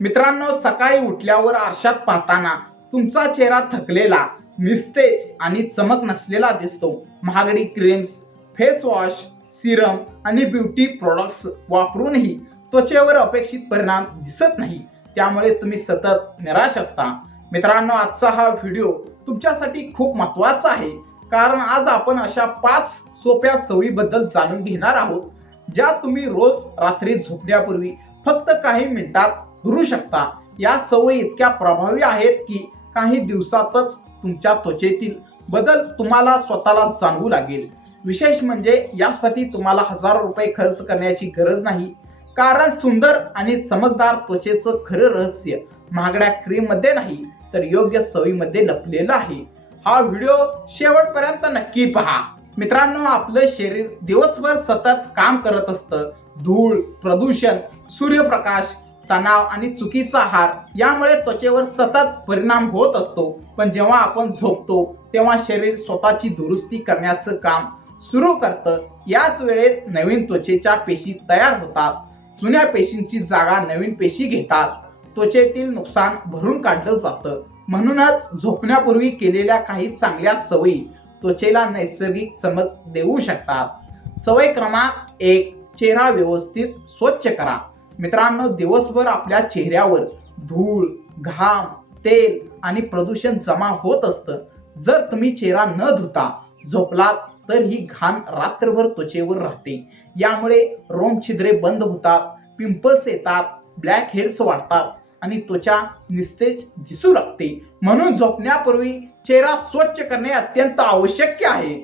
मित्रांनो, सकाळी उठल्यावर आरशात पाहताना तुमचा चेहरा थकलेला, निस्तेज आणि चमक नसलेला दिसतो. महागडी क्रीम्स, फेस वॉश, सिरम आणि ब्युटी प्रोडक्ट्स वापरूनही त्वचेवर अपेक्षित परिणाम दिसत नाही. त्यामुळे तुम्ही सतत निराश असता. मित्रांनो, आजचा हा व्हिडिओ तुमच्यासाठी खूप महत्त्वाचा आहे, कारण आज आपण अशा 5 सोप्या सवयीबद्दल जाणून घेणार आहोत, ज्या तुम्ही रोज रात्री झोपण्यापूर्वी फक्त काही मिनिटात करू शकता. या सवयी इतक्या प्रभावी आहेत की काही दिवसातच तुमच्या त्वचेतील बदल तुम्हाला स्वतःला जाणवू लागेल. विशेष म्हणजे यासाठी तुम्हाला हजारो रुपये खर्च करण्याची गरज नाही, कारण सुंदर आणि चमकदार त्वचेचं खरं रहस्य महागड्या क्रीम मध्ये नाही, तर योग्य सवयीमध्ये लपलेलं आहे. हा व्हिडिओ शेवटपर्यंत नक्की पहा. मित्रांनो, आपलं शरीर दिवसभर सतत काम करत असतं. धूळ, प्रदूषण, सूर्यप्रकाश, तणाव आणि चुकीचा आहार यामुळे त्वचेवर सतत परिणाम होत असतो. पण जेव्हा आपण झोपतो तेव्हा शरीर स्वतःची दुरुस्ती करण्याचं काम सुरू करतं. याच वेळेत नवीन त्वचेच्या पेशी तयार होतात. जुन्या पेशींची जागा नवीन पेशी घेतात. त्वचेतील नुकसान भरून काढलं जातं. म्हणूनच झोपण्यापूर्वी केलेल्या काही चांगल्या सवयी त्वचेला नैसर्गिक चमक देऊ शकतात. सवय क्रमांक 1, चेहरा व्यवस्थित स्वच्छ करा. मित्रांनो, दिवसभर आपल्या चेहऱ्यावर धूळ, घाम, तेल आणि प्रदूषण जमा होत असतं. जर तुम्ही चेहरा न धुता झोपलात तर ही घाण रात्रभर त्वचेवर राहते. यामुळे रोमछिद्रे बंद होतात, पिंपल्स येतात, ब्लॅक हेड्स वाढतात आणि त्वचा निस्तेज दिसू लागते. म्हणून झोपण्यापूर्वी चेहरा स्वच्छ करणे अत्यंत आवश्यक आहे.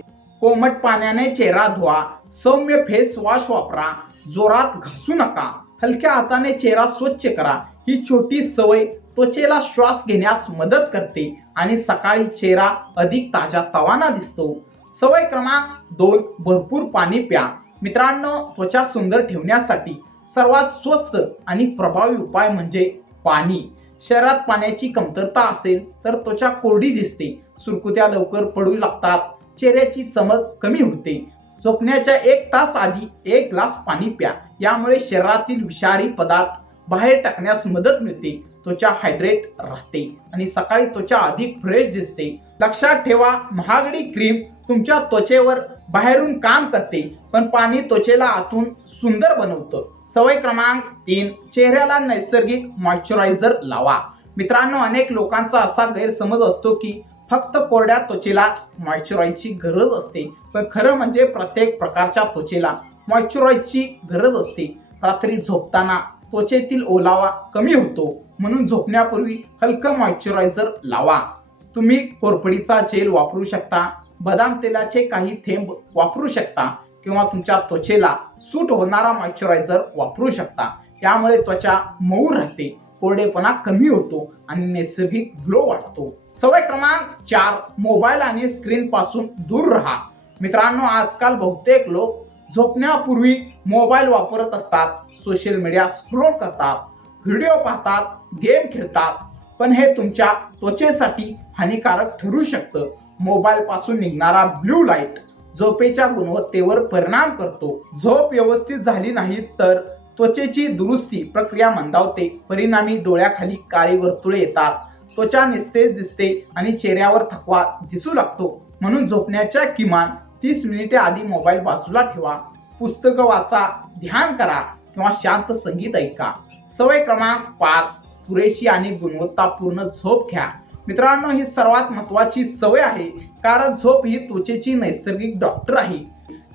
कोमट पाण्याने चेहरा धुवा. सौम्य फेस वॉश वापरा. जोरात घासू नका. हलक्या हाताने चेहरा स्वच्छ करा. ही छोटी सवय त्वचेला श्वास घेण्यास मदत करते आणि सकाळी चेहरा अधिक ताजातवाना दिसतो. सवय क्रमांक 2, भरपूर पाणी प्या. मित्रांनो, त्वचा सुंदर ठेवण्यासाठी सर्वात स्वस्त आणि प्रभावी उपाय म्हणजे पाणी. शरीरात पाण्याची कमतरता असेल तर त्वचा कोरडी दिसते, सुरकुत्या लवकर पडू लागतात, चेहऱ्याची चमक कमी होते. झोपण्याच्या 1 तास आधी 1 ग्लास पाणी प्या. यामुळे शरीरातील विषारी पदार्थ बाहेर टाकण्यास मदत मिळते. त्वचा हायड्रेट राहते आणि सकाळी त्वचा अधिक फ्रेश दिसते. लक्षात ठेवा, महागडी क्रीम तुमच्या त्वचेवर बाहेरून काम करते, पण पाणी त्वचेला आतून सुंदर बनवतं. सवय क्रमांक 3, चेहऱ्याला नैसर्गिक मॉइश्चरायझर लावा. मित्रांनो, अनेक लोकांचा असा गैरसमज असतो की फक्त कोरड्या त्वचेलाच मॉइश्चरायझरची गरज असते, पण खरं म्हणजे प्रत्येक प्रकारच्या त्वचेला मॉइश्चरायझरची गरज असते. रात्री झोपताना त्वचेतील ओलावा कमी होतो, म्हणून झोपण्यापूर्वी हलकं मॉइश्चरायझर लावा. तुम्ही कोरफडीचा जेल वापरू शकता, बदाम तेलाचे काही थेंब वापरू शकता किंवा तुमच्या त्वचेला सूट होणारा मॉइश्चरायझर वापरू शकता. यामुळे त्वचा मऊ राहते, कोरडेपणा कमी होतो आणि नैसर्गिक ग्लो वाढतो. सवय क्रमांक 4, मोबाईल आणि स्क्रीन पासून दूर राहा. मित्रांनो, आजकाल बहुतेक लोक झोपण्यापूर्वी मोबाईल वापरत असतात, सोशल मीडिया स्क्रोल करतात, व्हिडिओ पाहतात, गेम खेळतात. पण हे तुमच्या त्वचेसाठी हानिकारक ठरू शकतं. मोबाईल पासून निघणारा ब्लू लाईट झोपेच्या गुणवत्तेवर परिणाम करतो. झोप व्यवस्थित झाली नाही तर त्वचेची दुरुस्ती प्रक्रिया मंदावते. परिणामी डोळ्याखाली काळी वर्तुळे येतात, त्वचा निस्तेज दिसते आणि चेहऱ्यावर थकवा दिसू लागतो. म्हणून झोपण्याच्या किमान 30 मिनिटे आधी मोबाईल बाजूला ठेवा. पुस्तकं वाचा, ध्यान करा किंवा शांत संगीत ऐका. सवय क्रमांक 5, पुरेशी आणि गुणवत्तापूर्ण झोप घ्या. मित्रांनो, ही सर्वात महत्त्वाची सवय आहे, कारण झोप ही त्वचेची नैसर्गिक डॉक्टर आहे.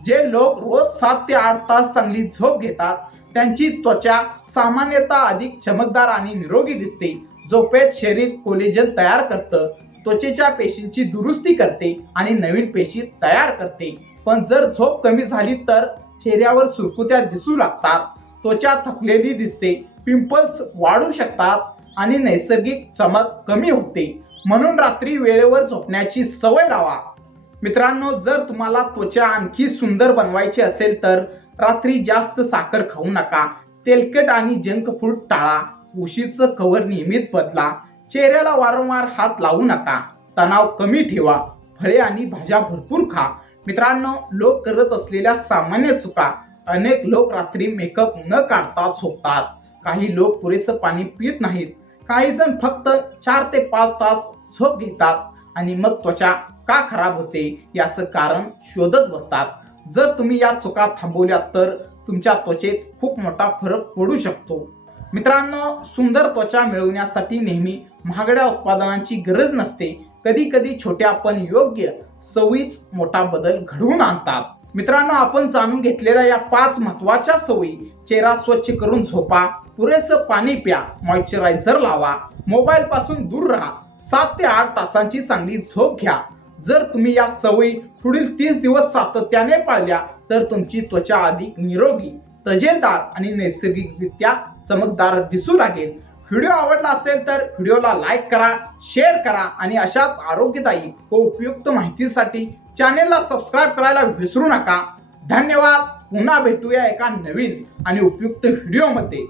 जे लोक रोज 7 ते 8 तास चांगली झोप घेतात त्यांची त्वचा सामान्यतः अधिक चमकदार आणि निरोगी दिसते. झोपेत शरीर कोलेजन तयार करतं, त्वचेच्या पेशींची दुरुस्ती करते आणि नवीन पेशी तयार करते. पण जर झोप कमी झाली तर चेहऱ्यावर सुरकुत्या दिसू लागतात, त्वचा थकलेली दिसते, पिंपल्स वाढू शकतात आणि नैसर्गिक चमक कमी होते. म्हणून रात्री वेळेवर झोपण्याची सवय लावा. मित्रांनो, जर तुम्हाला त्वचा आणखी सुंदर बनवायची असेल तर रात्री जास्त साखर खाऊ नका. तेलकट आणि जंक फूड टाळा. उशीचं कव्हर नियमित बदला. चेहऱ्याला वारंवार हात लावू नका. तणाव कमी ठेवा. फळे आणि भाज्या भरपूर खा. मित्रांनो, लोक करत असलेल्या सामान्य चुका. अनेक लोक रात्री मेकअप न काढता झोपतात, काही लोक पुरेसं पाणी पित नाहीत, काही जण फक्त 4 ते 5 तास झोप घेतात आणि मग त्वचा का खराब होते याचं कारण शोधत बसतात. जर तुम्ही या चुका थांबवल्या तर तुमच्या त्वचेत खूप मोठा फरक पडू शकतो. मित्रांनो, सुंदर त्वचा मिळवण्यासाठी नेहमी महागड्या उत्पादनांची गरज नसते. कधी कधी छोट्या पण योग्य सवयीच मोठा बदल घडवून आणतात. मित्रांनो, आपण जाणून घेतलेल्या या 5 महत्त्वाच्या सवयी: चेहरा स्वच्छ करून झोपा, पुरेसं पाणी प्या, मॉइश्चरायझर लावा, मोबाईल पासून दूर राहा, 7 ते 8 तासांची चांगली झोप घ्या. जर तुम्ही या सवयी पुढील 30 दिवस सातत्याने पाळल्या तर तुमची त्वचा अधिक निरोगी, तजेलदार आणि नैसर्गिकरित्या चमकदार दिसू लागेल. व्हिडिओ आवडला असेल तर व्हिडिओला लाईक करा, शेअर करा आणि अशाच आरोग्यदायी व उपयुक्त माहितीसाठी चॅनेलला सबस्क्राईब करायला विसरू नका. धन्यवाद. पुन्हा भेटूया एका नवीन आणि उपयुक्त व्हिडिओमध्ये.